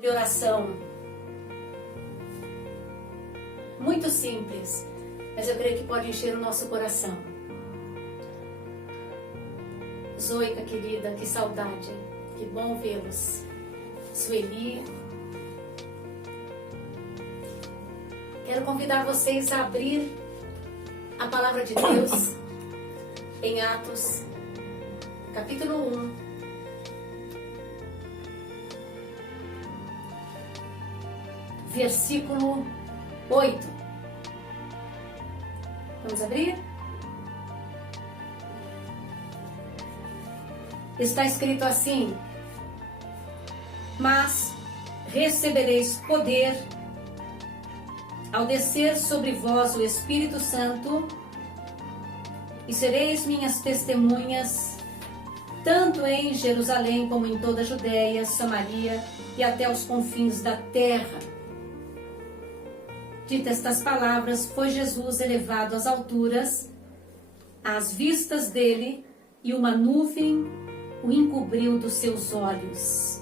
de oração. Muito simples, mas eu creio que pode encher o nosso coração. Zoica querida, que saudade, que bom vê-los. Sueli. Quero convidar vocês a abrir a palavra de Deus em Atos, capítulo 1. Versículo 8. Vamos abrir? Está escrito assim: mas recebereis poder ao descer sobre vós o Espírito Santo, e sereis minhas testemunhas, tanto em Jerusalém como em toda a Judéia, Samaria e até os confins da terra. Ditas estas palavras, foi Jesus elevado às alturas, às vistas dele, e uma nuvem o encobriu dos seus olhos.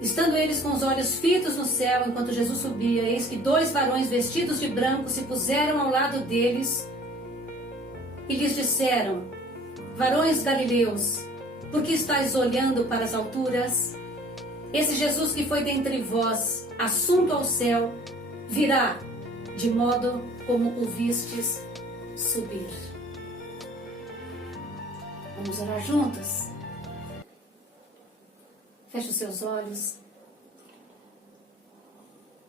Estando eles com os olhos fitos no céu, enquanto Jesus subia, eis que 2 varões vestidos de branco se puseram ao lado deles e lhes disseram: varões galileus, por que estáis olhando para as alturas? Esse Jesus que foi dentre vós, assunto ao céu, virá de modo como o vistes subir. Vamos orar juntos? Feche os seus olhos.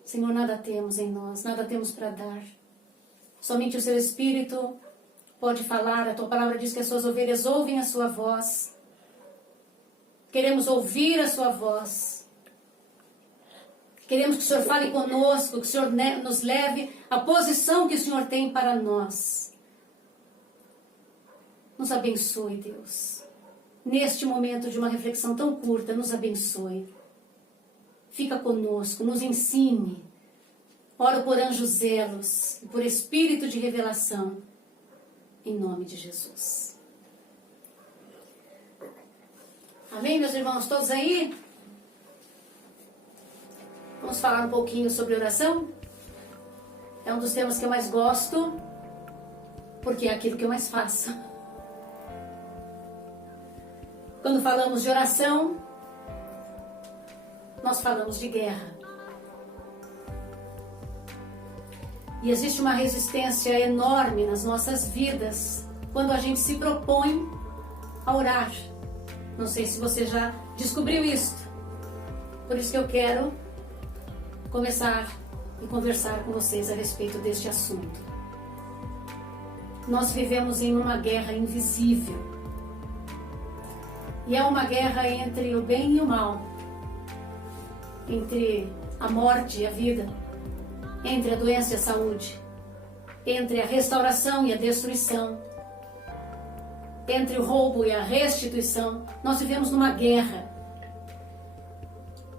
Senhor, nada temos em nós, nada temos para dar. Somente o seu Espírito pode falar. A tua palavra diz que as suas ovelhas ouvem a sua voz. Queremos ouvir a sua voz. Queremos que o Senhor fale conosco, que o Senhor nos leve à posição que o Senhor tem para nós. Nos abençoe, Deus. Neste momento de uma reflexão tão curta, nos abençoe. Fica conosco, nos ensine. Oro por anjos zelos e por espírito de revelação, em nome de Jesus. Amém, meus irmãos? Todos aí? Vamos falar um pouquinho sobre oração? É um dos temas que eu mais gosto, porque é aquilo que eu mais faço. Quando falamos de oração, nós falamos de guerra. E existe uma resistência enorme nas nossas vidas quando a gente se propõe a orar. Não sei se você já descobriu isso. Por isso que eu quero começar e conversar com vocês a respeito deste assunto. Nós vivemos em uma guerra invisível. E é uma guerra entre o bem e o mal, entre a morte e a vida, entre a doença e a saúde, entre a restauração e a destruição, entre o roubo e a restituição. Nós vivemos numa guerra.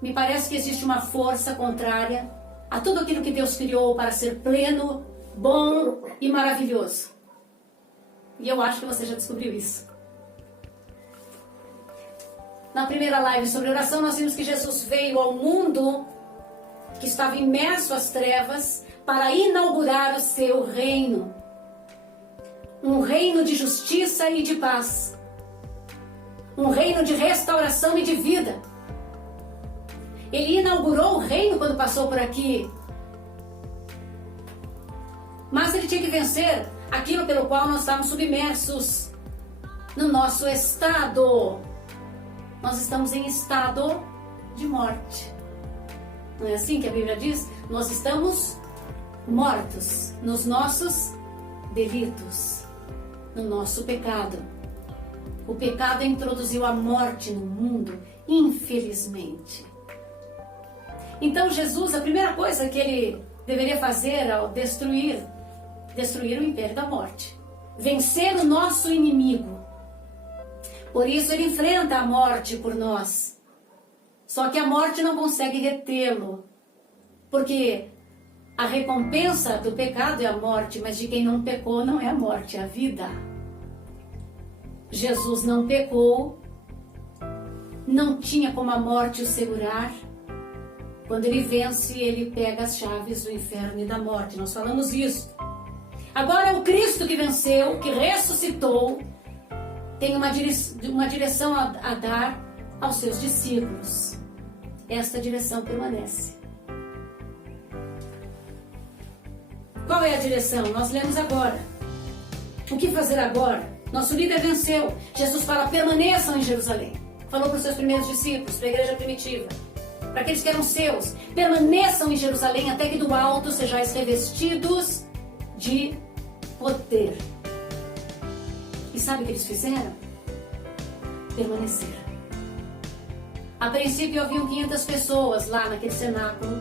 Me parece que existe uma força contrária a tudo aquilo que Deus criou para ser pleno, bom e maravilhoso. E eu acho que você já descobriu isso. Na primeira live sobre oração, nós vimos que Jesus veio ao mundo que estava imerso às trevas para inaugurar o seu reino. Um reino de justiça e de paz. Um reino de restauração e de vida. Ele inaugurou o reino quando passou por aqui. Mas ele tinha que vencer aquilo pelo qual nós estávamos submersos no nosso estado. Nós estamos em estado de morte. Não é assim que a Bíblia diz? Nós estamos mortos nos nossos delitos, no nosso pecado. O pecado introduziu a morte no mundo, infelizmente. Então Jesus, a primeira coisa que ele deveria fazer ao destruir o império da morte, vencer o nosso inimigo. Por isso ele enfrenta a morte por nós. Só que a morte não consegue retê-lo, porque a recompensa do pecado é a morte, mas de quem não pecou não é a morte, é a vida. Jesus não pecou, não tinha como a morte o segurar. Quando ele vence, ele pega as chaves do inferno e da morte. Nós falamos isso. Agora o Cristo que venceu, que ressuscitou, tem uma direção a dar aos seus discípulos. Esta direção permanece. Qual é a direção? Nós lemos agora. O que fazer agora? Nosso líder venceu. Jesus fala, permaneçam em Jerusalém. Falou para os seus primeiros discípulos, para a igreja primitiva, para aqueles que eram seus. Permaneçam em Jerusalém até que do alto sejais revestidos de poder. E sabe o que eles fizeram? Permaneceram. A princípio haviam 500 pessoas lá naquele cenáculo.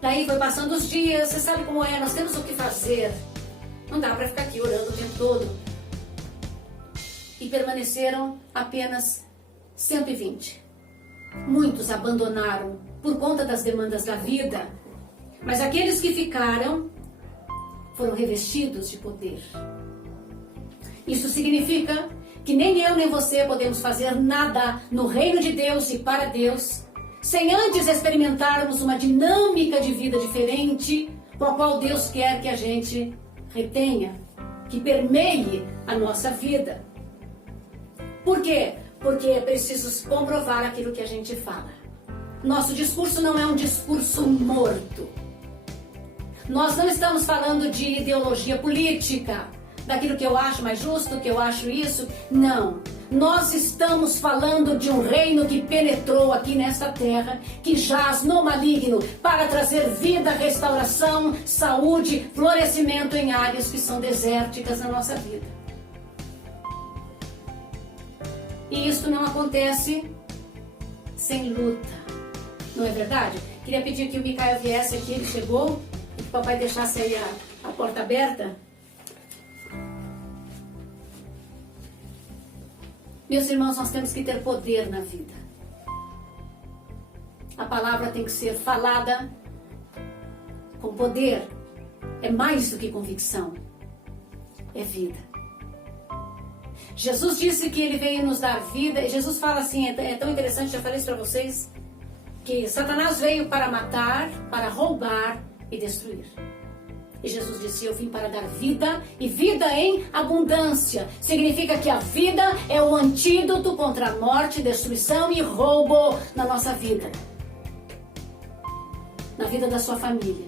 Daí foi passando os dias, você sabe como é, nós temos o que fazer. Não dá para ficar aqui orando o tempo todo. E permaneceram apenas 120. Muitos abandonaram por conta das demandas da vida, mas aqueles que ficaram foram revestidos de poder. Isso significa que nem eu nem você podemos fazer nada no reino de Deus e para Deus sem antes experimentarmos uma dinâmica de vida diferente com a qual Deus quer que a gente retenha, que permeie a nossa vida. Por quê? Porque é preciso comprovar aquilo que a gente fala. Nosso discurso não é um discurso morto. Nós não estamos falando de ideologia política, daquilo que eu acho mais justo, que eu acho isso. Não. Nós estamos falando de um reino que penetrou aqui nesta terra, que jaz no maligno para trazer vida, restauração, saúde, florescimento em áreas que são desérticas na nossa vida. E isso não acontece sem luta. Não é verdade? Queria pedir que o Micael viesse aqui, ele chegou, e que o papai deixasse aí a porta aberta. Meus irmãos, nós temos que ter poder na vida. A palavra tem que ser falada com poder. É mais do que convicção. É vida. Jesus disse que ele veio nos dar vida. E Jesus fala assim, é tão interessante, já falei isso para vocês, que Satanás veio para matar, para roubar e destruir. E Jesus disse, eu vim para dar vida e vida em abundância. Significa que a vida é o antídoto contra a morte, destruição e roubo na nossa vida. Na vida da sua família.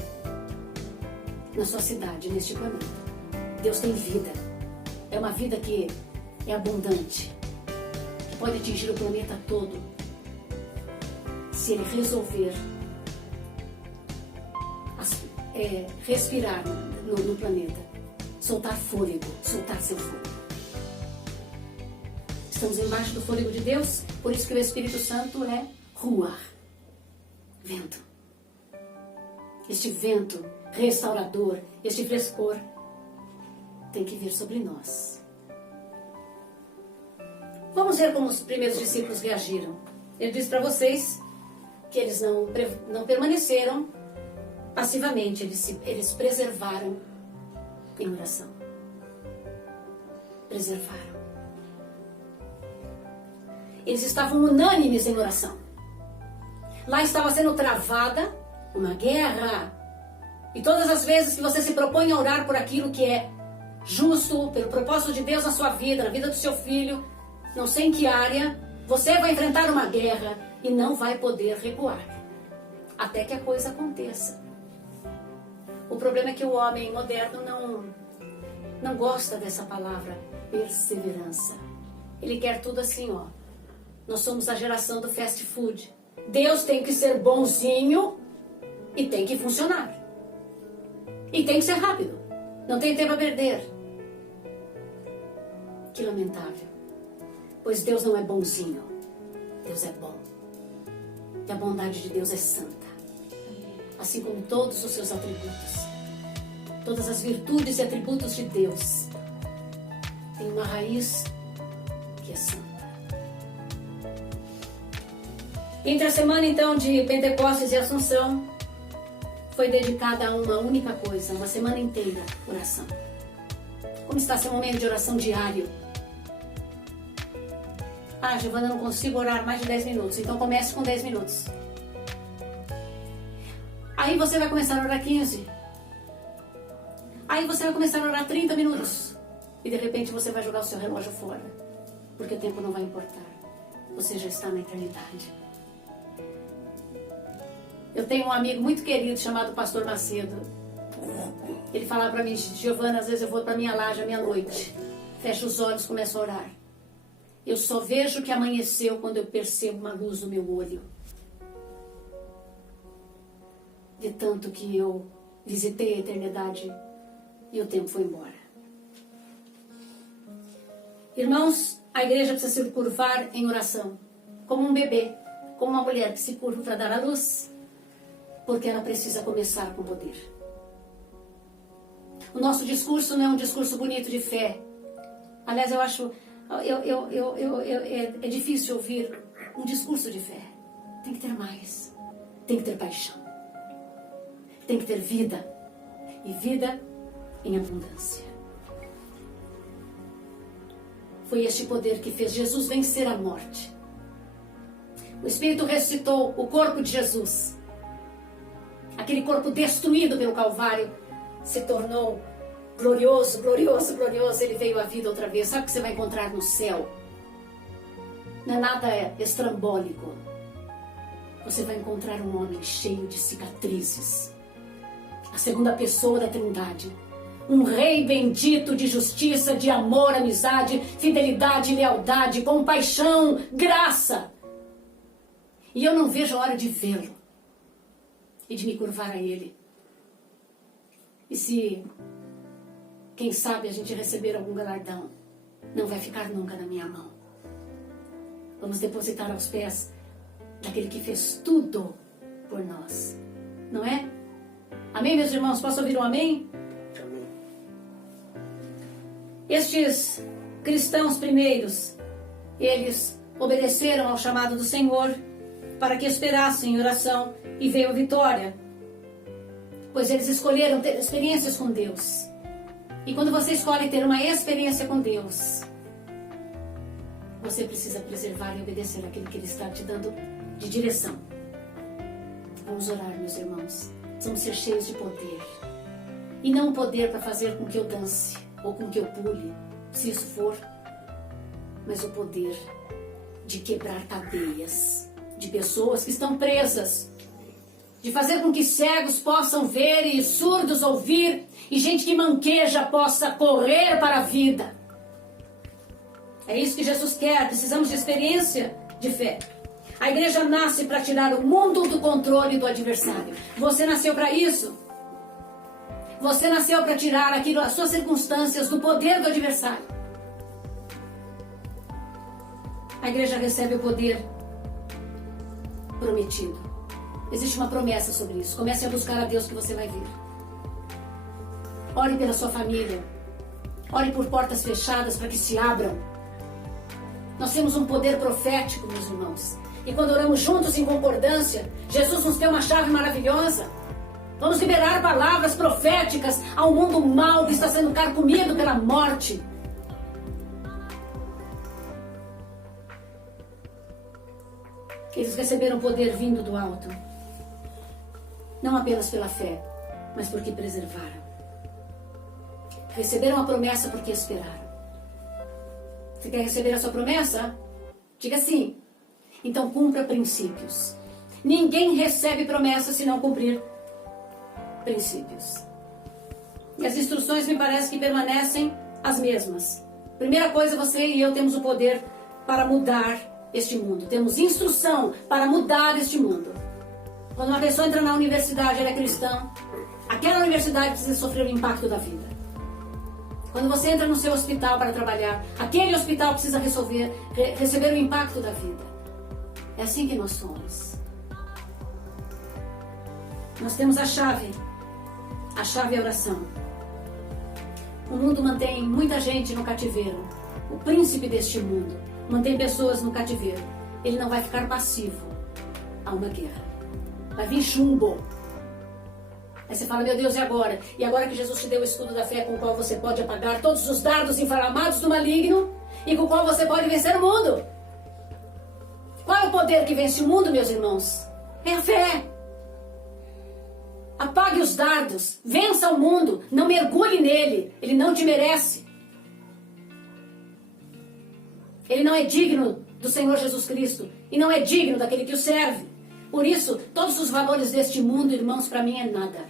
Na sua cidade, neste planeta. Deus tem vida. É uma vida que é abundante. Que pode atingir o planeta todo. Se ele resolver respirar no planeta, soltar fôlego, soltar seu fôlego. Estamos embaixo do fôlego de Deus, por isso que o Espírito Santo é ruar, vento. Este vento restaurador, este frescor tem que vir sobre nós. Vamos ver como os primeiros discípulos reagiram. Eu disse para vocês que eles não permaneceram passivamente, eles preservaram em oração. Preservaram. Eles estavam unânimes em oração. Lá estava sendo travada uma guerra. E todas as vezes que você se propõe a orar por aquilo que é justo, pelo propósito de Deus na sua vida, na vida do seu filho, não sei em que área, você vai enfrentar uma guerra e não vai poder recuar. Até que a coisa aconteça. O problema é que o homem moderno não gosta dessa palavra perseverança. Ele quer tudo assim, ó. Nós somos a geração do fast food. Deus tem que ser bonzinho e tem que funcionar. E tem que ser rápido. Não tem tempo a perder. Que lamentável. Pois Deus não é bonzinho. Deus é bom. E a bondade de Deus é santa. Assim como todos os seus atributos. Todas as virtudes e atributos de Deus têm uma raiz que é santa. Entre a semana então de Pentecostes e Assunção foi dedicada a uma única coisa, uma semana inteira, oração. Como está seu momento de oração diário? Ah, Giovana, eu não consigo orar mais de 10 minutos. Então comece com 10 minutos. Aí você vai começar a orar 15. Aí você vai começar a orar 30 minutos. E de repente você vai jogar o seu relógio fora. Porque o tempo não vai importar. Você já está na eternidade. Eu tenho um amigo muito querido chamado Pastor Macedo. Ele falava para mim, Giovana, às vezes eu vou para minha laje à meia-noite. Fecho os olhos e começo a orar. Eu só vejo que amanheceu quando eu percebo uma luz no meu olho. De tanto que eu visitei a eternidade e o tempo foi embora. Irmãos, a igreja precisa se curvar em oração. Como um bebê, como uma mulher que se curva para dar à luz. Porque ela precisa começar com poder. O nosso discurso não é um discurso bonito de fé. Aliás, eu acho... é difícil ouvir um discurso de fé. Tem que ter mais. Tem que ter paixão. Tem que ter vida. E vida em abundância. Foi este poder que fez Jesus vencer a morte. O Espírito ressuscitou o corpo de Jesus. Aquele corpo destruído pelo Calvário se tornou glorioso, glorioso, glorioso. Ele veio à vida outra vez. Sabe o que você vai encontrar no céu? Não é nada estrambólico. Você vai encontrar um homem cheio de cicatrizes. A segunda pessoa da Trindade. Um rei bendito de justiça, de amor, amizade, fidelidade, lealdade, compaixão, graça. E eu não vejo a hora de vê-lo. E de me curvar a ele. E se, quem sabe, a gente receber algum galardão, não vai ficar nunca na minha mão. Vamos depositar aos pés daquele que fez tudo por nós. Não é? Amém, meus irmãos? Posso ouvir um amém? Amém. Estes cristãos primeiros, eles obedeceram ao chamado do Senhor para que esperassem em oração e veio a vitória. Pois eles escolheram ter experiências com Deus. E quando você escolhe ter uma experiência com Deus, você precisa preservar e obedecer aquilo que Ele está te dando de direção. Vamos orar, meus irmãos. Vamos ser cheios de poder. E não poder para fazer com que eu dance ou com que eu pule, se isso for, mas o poder de quebrar cadeias de pessoas que estão presas, de fazer com que cegos possam ver e surdos ouvir, e gente que manqueja possa correr para a vida. É isso que Jesus quer. Precisamos de experiência de fé. A igreja nasce para tirar o mundo do controle do adversário. Você nasceu para isso. Você nasceu para tirar aquilo, as suas circunstâncias do poder do adversário. A igreja recebe o poder prometido. Existe uma promessa sobre isso. Comece a buscar a Deus que você vai ver. Ore pela sua família. Ore por portas fechadas para que se abram. Nós temos um poder profético, meus irmãos. E quando oramos juntos em concordância, Jesus nos deu uma chave maravilhosa. Vamos liberar palavras proféticas ao mundo mau que está sendo carcomido pela morte. Eles receberam poder vindo do alto. Não apenas pela fé, mas porque preservaram. Receberam a promessa porque esperaram. Você quer receber a sua promessa? Diga sim. Então cumpra princípios. Ninguém recebe promessa se não cumprir princípios. E as instruções me parece que permanecem as mesmas. Primeira coisa, você e eu temos o poder para mudar este mundo. Temos instrução para mudar este mundo. Quando uma pessoa entra na universidade, ela é cristã, aquela universidade precisa sofrer o impacto da vida. Quando você entra no seu hospital para trabalhar, aquele hospital precisa receber o impacto da vida. É assim que nós somos. Nós temos a chave. A chave é a oração. O mundo mantém muita gente no cativeiro. O príncipe deste mundo mantém pessoas no cativeiro. Ele não vai ficar passivo a uma guerra. Vai vir chumbo. Aí você fala, meu Deus, e agora? E agora que Jesus te deu o escudo da fé com o qual você pode apagar todos os dardos inflamados do maligno e com o qual você pode vencer o mundo. poder que vence o mundo, meus irmãos. É a fé. Apague os dardos, vença o mundo, não mergulhe nele, ele não te merece. Ele não é digno do Senhor Jesus Cristo e não é digno daquele que o serve. Por isso, todos os valores deste mundo, irmãos, para mim é nada.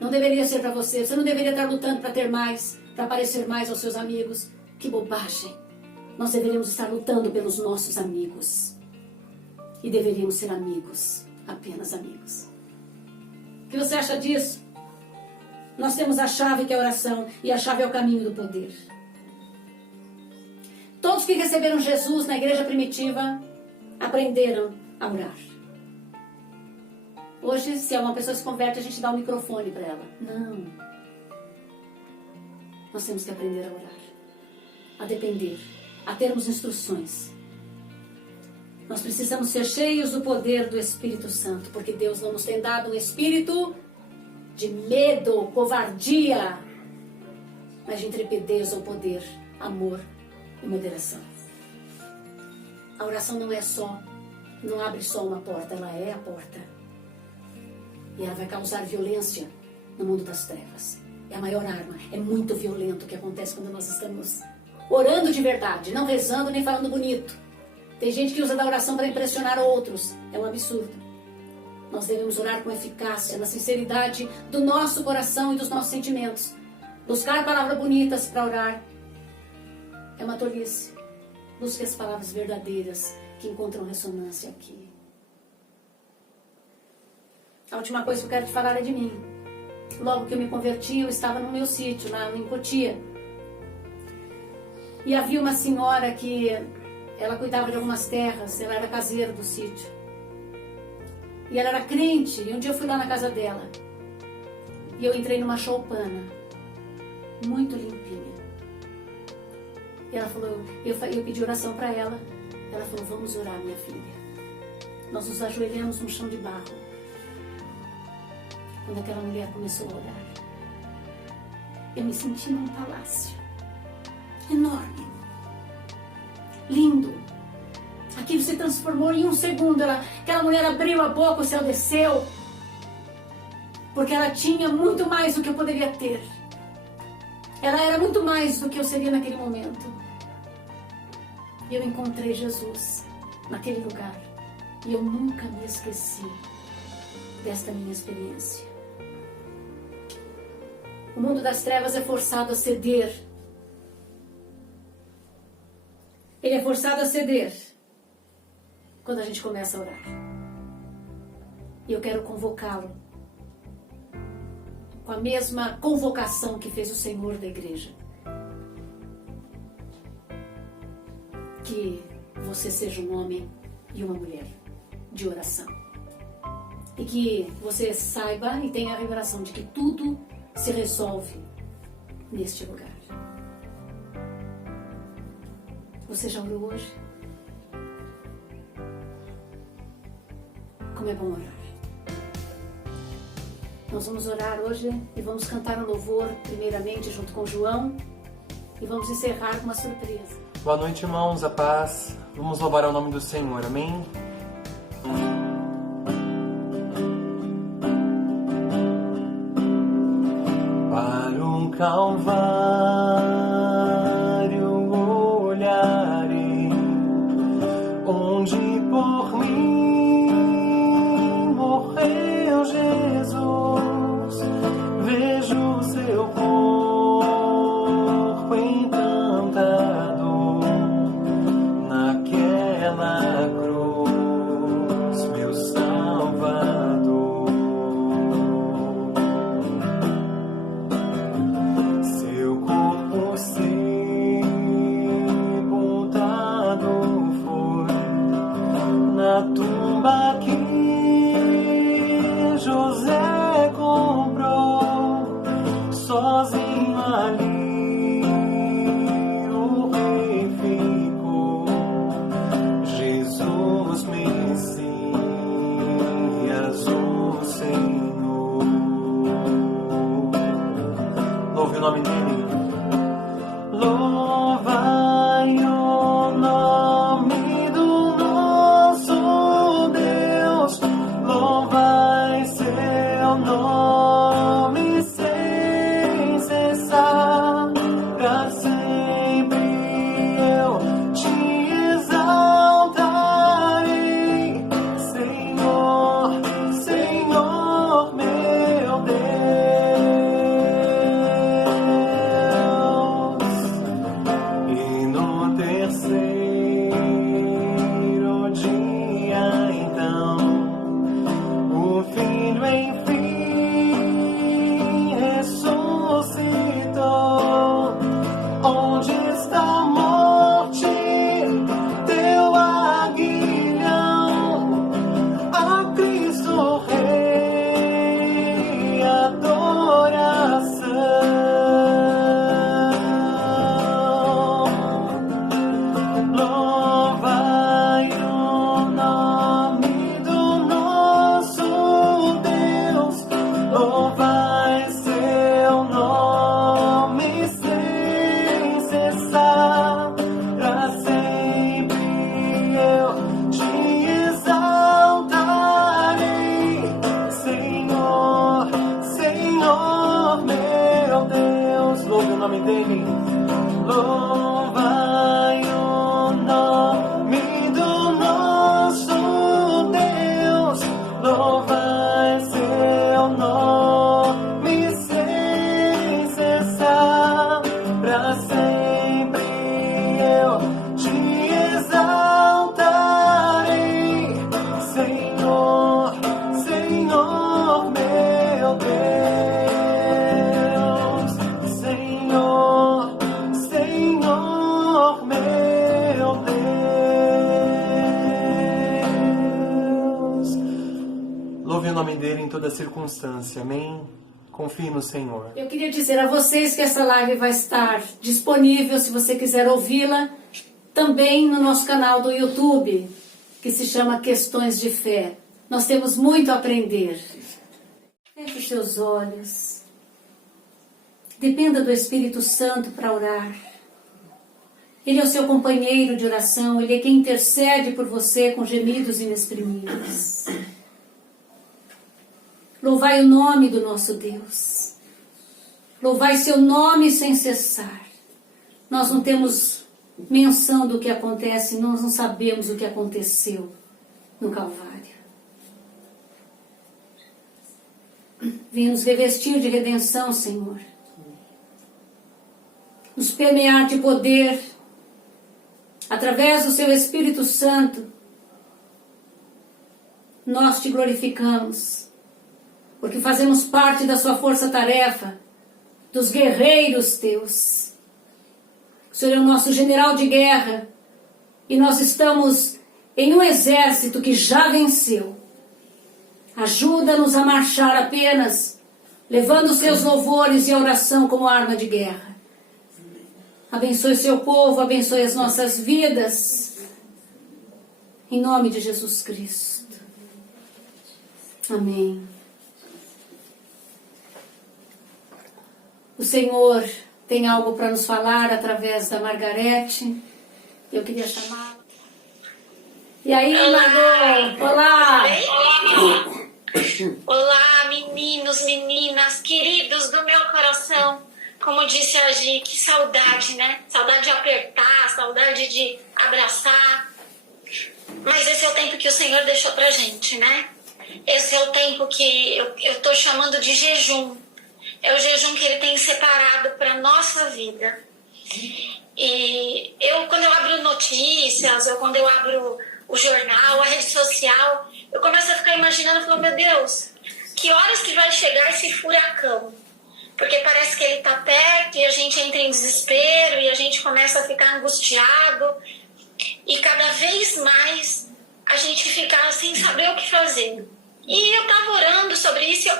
Não deveria ser para você, você não deveria estar lutando para ter mais, para parecer mais aos seus amigos. Que bobagem. Nós deveríamos estar lutando pelos nossos amigos. E deveríamos ser amigos, apenas amigos. O que você acha disso? Nós temos a chave que é a oração, e a chave é o caminho do poder. Todos que receberam Jesus na igreja primitiva aprenderam a orar. Hoje, se uma pessoa se converte, a gente dá um microfone para ela. Não. Nós temos que aprender a orar, a depender, a termos instruções. Nós precisamos ser cheios do poder do Espírito Santo, porque Deus não nos tem dado um espírito de medo, covardia, mas de intrepidez ou poder, amor e moderação. A oração não abre só uma porta, ela é a porta. E ela vai causar violência no mundo das trevas. É a maior arma, é muito violento o que acontece quando nós estamos orando de verdade, não rezando nem falando bonito. Tem gente que usa da oração para impressionar outros. É um absurdo. Nós devemos orar com eficácia, na sinceridade do nosso coração e dos nossos sentimentos. Buscar palavras bonitas para orar é uma tolice. Busque as palavras verdadeiras que encontram ressonância aqui. A última coisa que eu quero te falar é de mim. Logo que eu me converti, eu estava no meu sítio, lá em Cotia. E havia uma senhora que ela cuidava de algumas terras, ela era caseira do sítio. E ela era crente, e um dia eu fui lá na casa dela. E eu entrei numa choupana, muito limpinha. E ela falou, eu pedi oração para ela. Ela falou, vamos orar, minha filha. Nós nos ajoelhamos no chão de barro. Quando aquela mulher começou a orar, eu me senti num palácio enorme, lindo. Aquilo se transformou em um segundo. Aquela mulher abriu a boca, o céu desceu, porque ela tinha muito mais do que eu poderia ter. Ela era muito mais do que eu seria naquele momento. E eu encontrei Jesus naquele lugar, e eu nunca me esqueci desta minha experiência. O mundo das trevas é forçado a ceder. Ele é forçado a ceder quando a gente começa a orar. E eu quero convocá-lo com a mesma convocação que fez o Senhor da igreja. Que você seja um homem e uma mulher de oração. E que você saiba e tenha a revelação de que tudo se resolve neste lugar. Você já orou hoje? Como é bom orar. Nós vamos orar hoje e vamos cantar um louvor, primeiramente junto com João, e vamos encerrar com uma surpresa. Boa noite, irmãos, a paz. Vamos louvar ao nome do Senhor, amém? Para o Calvário olharei, onde por mim morreu Jesus. Vejo seu corpo em tanta dor, naquela cruz, meu Salvador. Seu corpo sepultado foi na tumba que José comprou, sozinho ali o rei ficou. Jesus Messias, o Senhor. Louve o nome dele. Louvai o nome do nosso Louve o nome dele em toda circunstância. Amém? Confie no Senhor. Eu queria dizer a vocês que essa live vai estar disponível, se você quiser ouvi-la, também no nosso canal do YouTube, que se chama Questões de Fé. Nós temos muito a aprender. Feche os seus olhos. Dependa do Espírito Santo para orar. Ele é o seu companheiro de oração, ele é quem intercede por você com gemidos inexprimíveis. Louvai o nome do nosso Deus. Louvai seu nome sem cessar. Nós não temos menção do que acontece, nós não sabemos o que aconteceu no Calvário. Venha nos revestir de redenção, Senhor. Nos permear de poder, através do seu Espírito Santo. Nós te glorificamos, porque fazemos parte da sua força-tarefa, dos guerreiros teus. O Senhor é o nosso general de guerra, e nós estamos em um exército que já venceu. Ajuda-nos a marchar apenas, levando os seus louvores e a oração como arma de guerra. Abençoe o seu povo, abençoe as nossas vidas, em nome de Jesus Cristo. Amém. O Senhor tem algo para nos falar através da Margarete. Eu queria chamar. E aí, Margot? Olá! Olá, meninos, meninas, queridos do meu coração. Como disse a Gi, que saudade, né? Saudade de apertar, saudade de abraçar. Mas esse é o tempo que o Senhor deixou pra gente, né? Esse é o tempo que eu tô chamando de jejum. É o jejum que Ele tem separado para nossa vida. E quando eu abro notícias, ou quando eu abro o jornal, a rede social, eu começo a ficar imaginando, falando, meu Deus, que horas que vai chegar esse furacão? Porque parece que ele está perto e a gente entra em desespero e a gente começa a ficar angustiado. E cada vez mais a gente fica sem saber o que fazer. E eu estava orando sobre isso e eu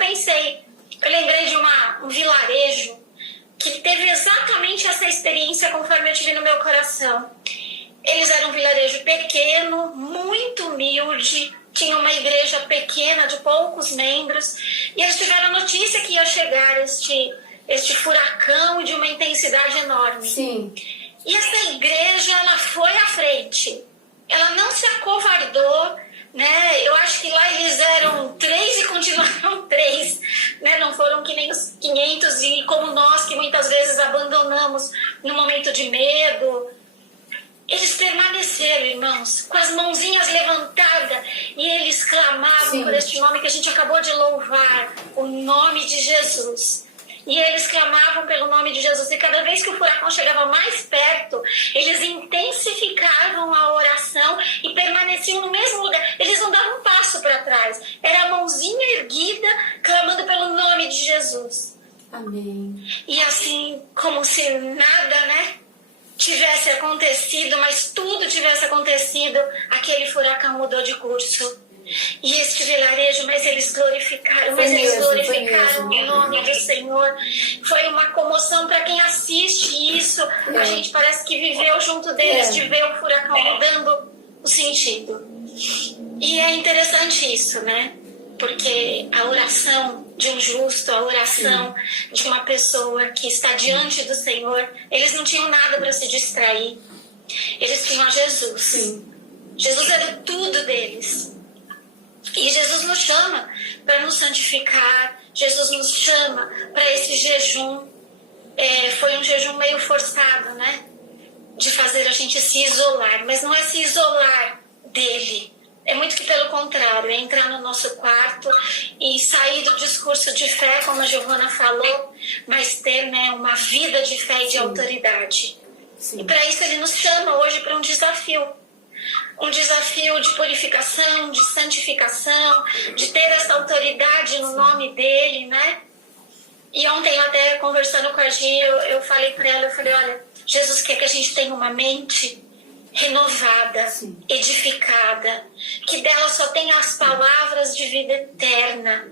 lembrei de um vilarejo que teve exatamente essa experiência conforme eu tive no meu coração. Eles eram um vilarejo pequeno, muito humilde, tinha uma igreja pequena de poucos membros, e eles tiveram a notícia que ia chegar este furacão de uma intensidade enorme. Sim. E essa igreja, ela foi à frente, ela não se acovardou, né? Eu acho que lá eles eram 3 e continuaram 3, né? Não foram que nem os 500 e como nós que muitas vezes abandonamos no momento de medo. Eles permaneceram, irmãos, com as mãozinhas levantadas, e eles clamavam Sim. por este nome que a gente acabou de louvar, o nome de Jesus. E eles clamavam pelo nome de Jesus, e cada vez que o furacão chegava mais perto, eles intensificavam a oração e permaneciam no mesmo lugar. Eles não davam um passo para trás, era a mãozinha erguida, clamando pelo nome de Jesus. Amém. E assim, como se nada, né, tivesse acontecido, mas tudo tivesse acontecido, aquele furacão mudou de curso. E este vilarejo, mas eles glorificaram o nome do Senhor. Foi uma comoção para quem assiste isso. A gente parece que viveu junto deles, de ver o furacão mudando o sentido. E é interessante isso, né? Porque a oração de um justo, a oração de uma pessoa que está diante do Senhor, eles não tinham nada para se distrair. Eles tinham a Jesus. Sim. Jesus era tudo deles. E Jesus nos chama para nos santificar, Jesus nos chama para esse jejum. Foi um jejum meio forçado, né? De fazer a gente se isolar, mas não é se isolar dele. É muito que pelo contrário, é entrar no nosso quarto e sair do discurso de fé, como a Giovana falou, mas ter, né, uma vida de fé e de autoridade. Sim. E para isso Ele nos chama hoje para um desafio de purificação, de santificação, de ter essa autoridade no nome dEle, né? E ontem, até conversando com a Gi, eu falei para ela, olha, Jesus quer que a gente tenha uma mente renovada, Sim. edificada, que dela só tenha as palavras de vida eterna.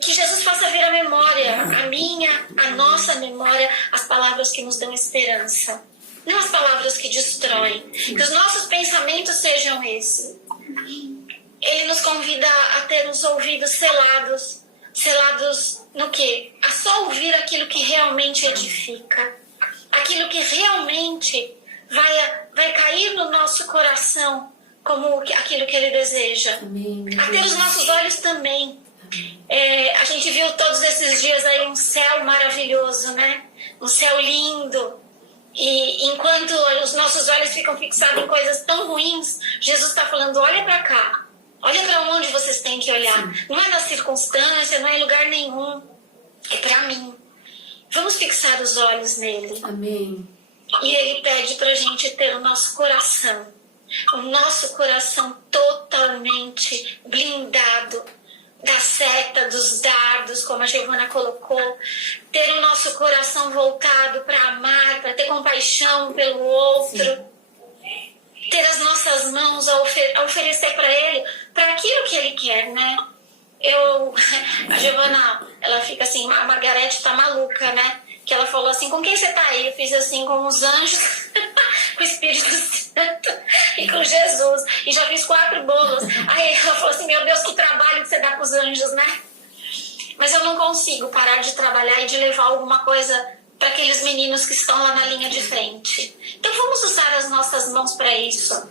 Que Jesus faça vir à memória, a minha, a nossa memória, as palavras que nos dão esperança. Não as palavras que destroem. Que os nossos pensamentos sejam esses. Ele nos convida a ter os ouvidos selados. Selados no quê? A só ouvir aquilo que realmente edifica. Aquilo que realmente vai cair no nosso coração como aquilo que Ele deseja. Amém. A ter os nossos olhos também. A gente viu todos esses dias aí um céu maravilhoso, né? Um céu lindo. E enquanto os nossos olhos ficam fixados em coisas tão ruins, Jesus está falando, olha para cá. Olha para onde vocês têm que olhar. Sim. Não é na circunstância, não é em lugar nenhum. É para mim. Vamos fixar os olhos nele. Amém. E ele pede para a gente ter o nosso coração totalmente blindado da seta, dos dardos, como a Giovana colocou. Ter o nosso coração voltado para amar, para ter compaixão pelo outro. Sim. Ter as nossas mãos a oferecer para ele, para aquilo que ele quer, né? A Giovana, ela fica assim, a Margarete tá maluca, né? Que ela falou assim, com quem você tá aí? Eu fiz assim, com os anjos, com o Espírito Santo e com Jesus. E já fiz 4 bolos. Aí ela falou assim, meu Deus, que trabalho que você dá com os anjos, né? Mas eu não consigo parar de trabalhar e de levar alguma coisa para aqueles meninos que estão lá na linha de frente. Então vamos usar as nossas mãos para isso.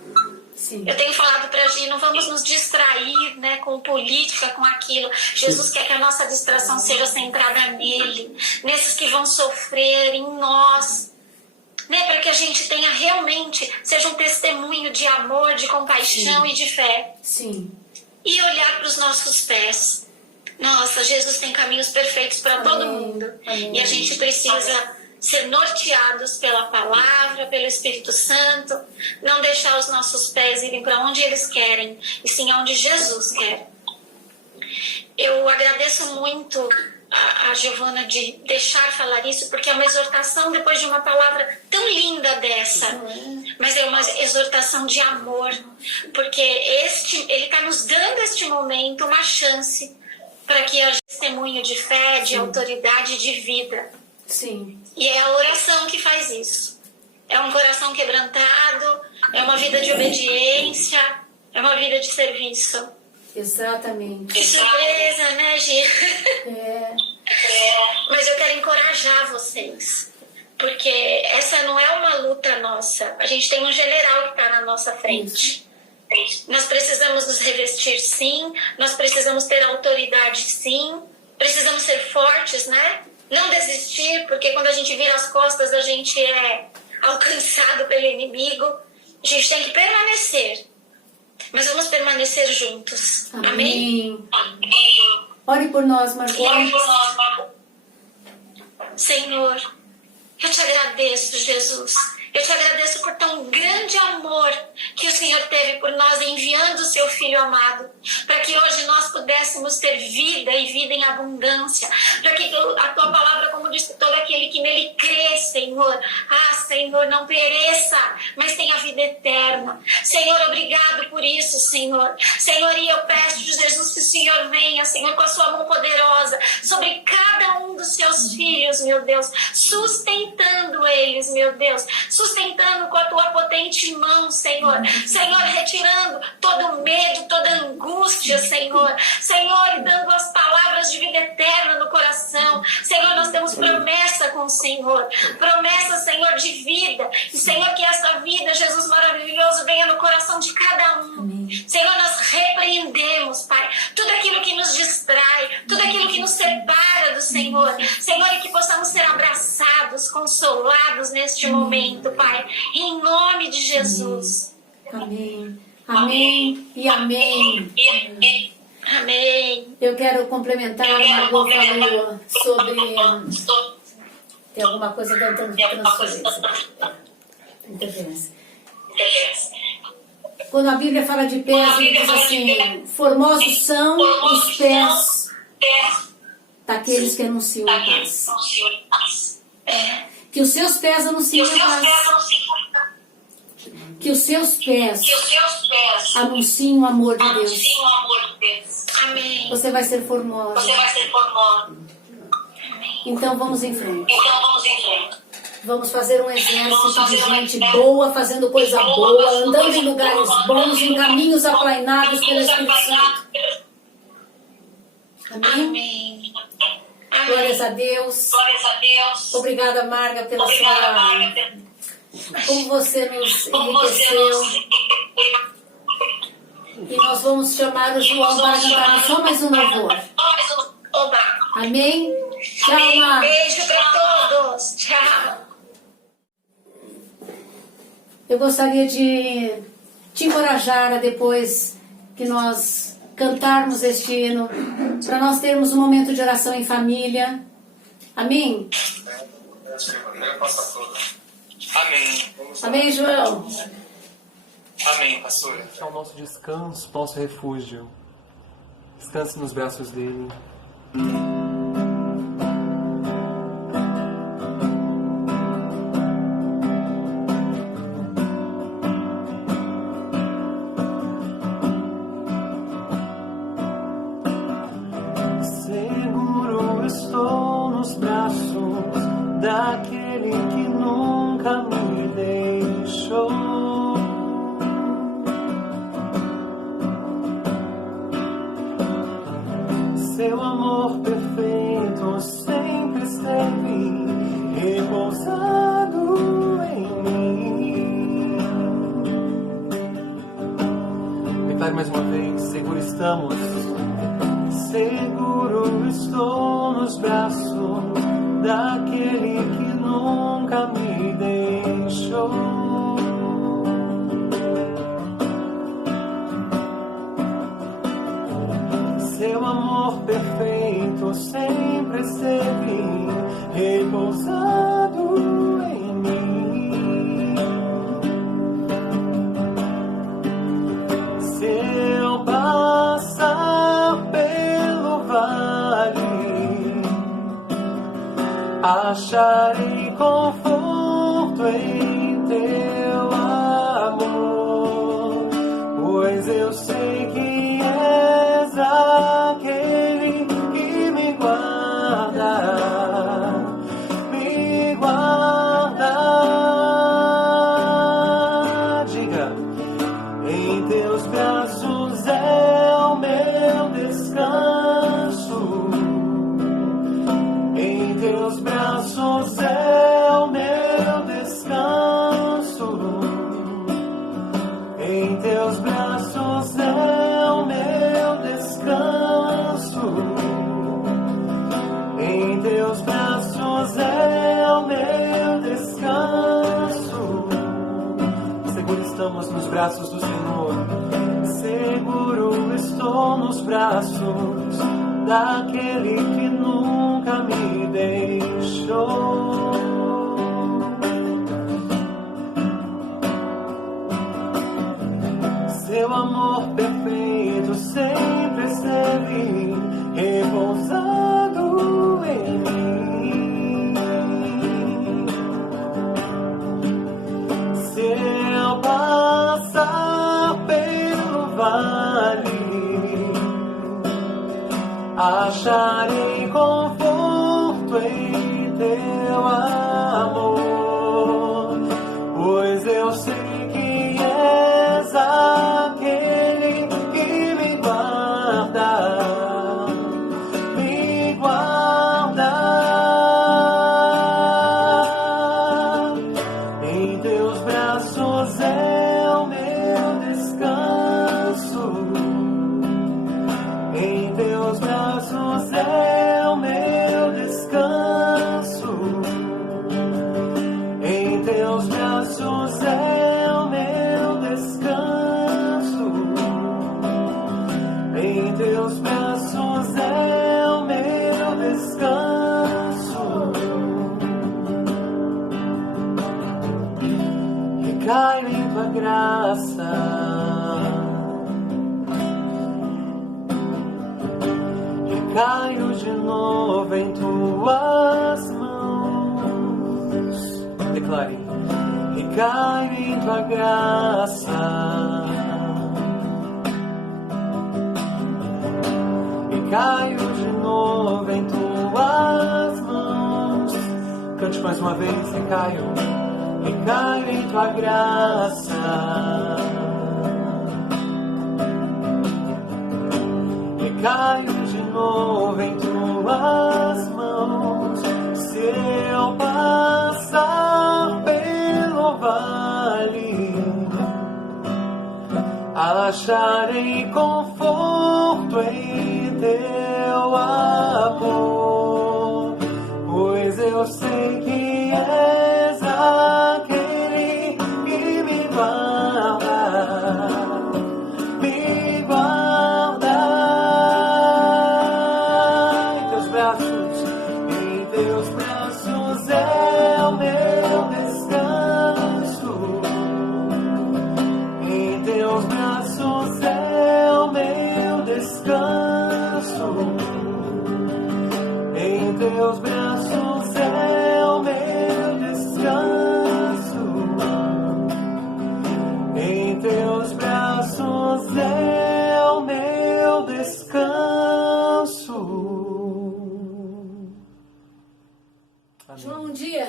Sim. Eu tenho falado para a Gi, não vamos nos distrair, né, com política, com aquilo. Jesus quer que a nossa distração seja centrada nele, nesses que vão sofrer, em nós, né, para que a gente tenha realmente, seja um testemunho de amor, de compaixão. Sim. E de fé. Sim. E olhar para os nossos pés. Nossa, Jesus tem caminhos perfeitos para todo mundo. Amém. E a gente precisa ser norteados pela palavra, pelo Espírito Santo, não deixar os nossos pés irem para onde eles querem, e sim aonde Jesus quer. Eu agradeço muito a Giovana de deixar falar isso, porque é uma exortação depois de uma palavra tão linda dessa, mas é uma exortação de amor, porque ele está nos dando este momento uma chance para que haja testemunho de fé, de autoridade, de vida. Sim. E é a oração que faz isso. É um coração quebrantado, é uma vida de obediência, é uma vida de serviço. Exatamente. Que surpresa, né, Gi? Mas eu quero encorajar vocês, porque essa não é uma luta nossa. A gente tem um general que está na nossa frente. Nós precisamos nos revestir, sim. Nós precisamos ter autoridade, sim. Precisamos ser fortes, né? Não desistir, porque quando a gente vira as costas, a gente é alcançado pelo inimigo. A gente tem que permanecer. Mas vamos permanecer juntos. Amém? Amém. Ore por nós, Margarete. Senhor, eu te agradeço, Jesus. Eu te agradeço por tão grande amor que o Senhor teve por nós, enviando o seu Filho amado, para que hoje nós pudéssemos ter vida e vida em abundância, para que a tua palavra, como disse, todo aquele que nele crê, Senhor, Senhor, não pereça, mas tenha vida eterna. Senhor, obrigado por isso, Senhor. Senhor, e eu peço, Jesus, que o Senhor venha, Senhor, com a sua mão poderosa sobre cada um dos seus filhos, meu Deus, sustentando eles, meu Deus, sustentando com a tua potente mão, Senhor. Senhor, retirando todo medo, toda angústia, Senhor. Senhor, e dando as palavras de vida eterna no coração. Senhor, nós temos promessa com o Senhor. Promessa, Senhor, de vida. E, Senhor, que essa vida, Jesus maravilhoso, venha no coração de cada um. Amém. Senhor, nós repreendemos, Pai, tudo aquilo que nos distrai, tudo aquilo que nos separa do Senhor. Senhor, e que possamos ser abraçados, consolados neste momento, Pai, em nome de Jesus. Amém. Amém e amém. Amém. Eu quero complementar o que a Margot falou sobre... Tem alguma coisa da interferência. Quando a Bíblia fala de pés, ele diz assim: formosos são os pés daqueles que anunciam a paz. Que os seus pés anunciam a paz. Que os seus pés anunciem o amor de Deus. Amém. Você vai ser formosa. Então vamos em frente. Vamos fazer um exército de gente boa, fazendo coisa boa, andando em lugares bons, em caminhos aplainados pelo Espírito Santo. Amém? Glórias a Deus. Obrigada, Marga, pela sua... Como você nos enriqueceu. E nós vamos chamar o João para cantar só mais um louvor. Amém? Tchau, Mar. Beijo para todos. Tchau. Eu gostaria de te encorajar a depois que nós cantarmos este hino, para nós termos um momento de oração em família. Amém? Amém. Amém, João? Amém, pastora. É o nosso descanso, nosso refúgio. Descanse nos braços dele. Seguro estou nos braços daquele que nunca me deixou. Seu amor perfeito sempre esteve repousado em mim. Declare mais uma vez, seguro estamos. Seguro estou nos braços daquele que nunca me deixou. Seu amor perfeito sempre esteve repousado em mim. Se eu passar pelo vale, acharei conforto em teu amor, pois eu sei que és aquele que me guarda, me guarda. Diga, em teus braços é o meu descanso. Em teus braços é o meu descanso. Em teus braços é o meu descanso. Em teus braços é o meu descanso. Seguro estamos nos braços do Senhor. Seguro estou nos braços daquele que nunca me deixou. Seu amor perfeito sempre esteve repousado em mim. Se eu passar pelo vale, acharei conforto em teu amor, pois eu sei que és aquele que me guarda, me guarda. Em teus braços é o meu descanso. Em teus braços é o meu descanso. Em teus braços é o meu descanso. Em teus braços é o meu descanso. Recaio em tua graça. Caio de novo em tuas mãos. Declare. E caio em tua graça, e caio de novo em tuas mãos. Cante mais uma vez, e caio em tua graça, e caio de novo em tuas mãos. Se eu passar pelo vale, acharei conforto em teu amor, pois eu sei que és aquele que me guarda, me guarda em teus braços, em teus braços é o meu descanso, em teus braços é o meu descanso, em teus braços é o meu descanso, em teus braços é o meu descanso. João, um dia,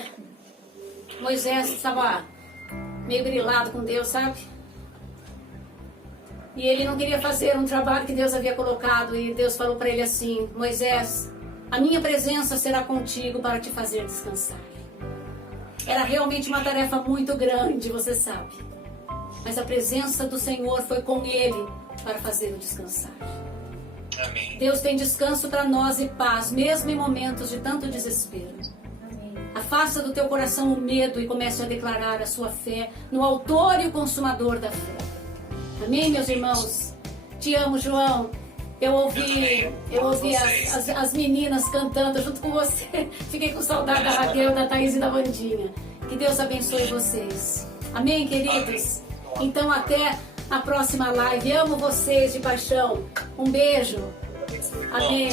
Moisés estava meio grilado com Deus, sabe? E ele não queria fazer um trabalho que Deus havia colocado. E Deus falou para ele assim: Moisés, a minha presença será contigo para te fazer descansar. Era realmente uma tarefa muito grande, você sabe. Mas a presença do Senhor foi com ele para fazê-lo descansar. Amém. Deus tem descanso para nós e paz, mesmo em momentos de tanto desespero. Afasta do teu coração o medo e comece a declarar a sua fé no autor e o consumador da fé. Amém, meus irmãos? Te amo, João. Eu ouvi as meninas cantando junto com você. Fiquei com saudade da Raquel, da Thaís e da Vandinha. Que Deus abençoe vocês. Amém, queridos? Então, até a próxima live. Amo vocês de paixão. Um beijo. Amém.